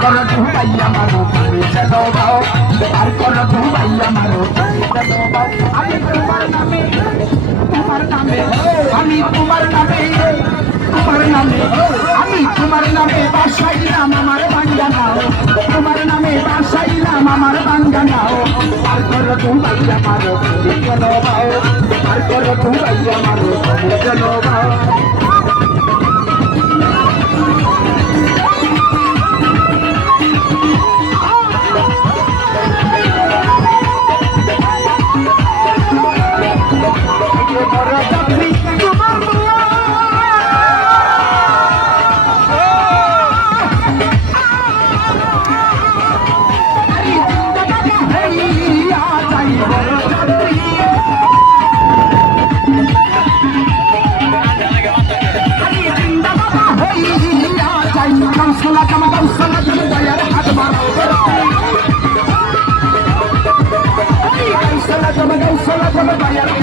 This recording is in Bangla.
করো ডুবাই আমারো তুমি চলো বাও পার করো ডুবাই আমারো তুমি চলো বাও আমি তোমার নামে আমি তোমার নামে আমি তোমার নামে বাসাইলাম আমার বাঙ্গা নাও তোমার নামে বাসাইলাম আমার বাঙ্গা নাও পার করো ডুবাই আমারো তুমি চলো বাও পার করো ডুবাই আমারো তুমি চলো বাও Salah,